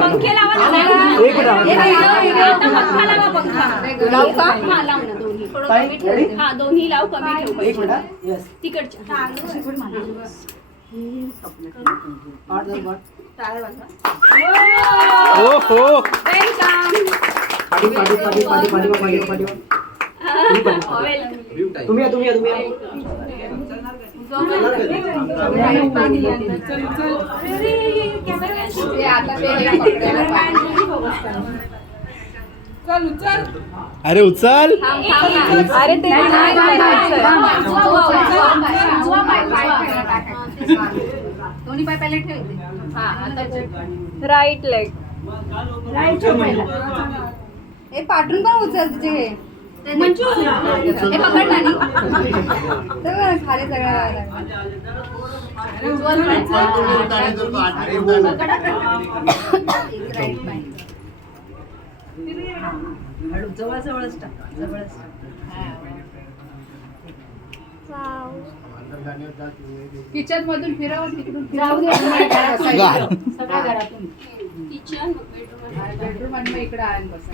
पंखे लावा ना. एक मिनिट. आता पंखा लावा, पंखा लावू का? हा लाव ना दोन्ही. थोडं कमी ठेव. हा दोन्ही लाव, कमी ठेव एक पाहिजे. मिनिट. यस. तिकडच्या हो हो वेलकम. पाठी पाठी पाठी पाठी पाठी पाठी पाठी तुम्ही या तुम्ही या तुम्ही या अरे उचल. अरे ते दोन्ही पाय पहिले ठेवते. Right leg. हे पाठून पण उचल तुझे हे पकड ना खाली सगळं जवळ जवळच टाक जवळच किचन मधून फिरव तिकडून फिरव सगळ्या घरातून किचन बेडरूम आणि इकडे आहे बस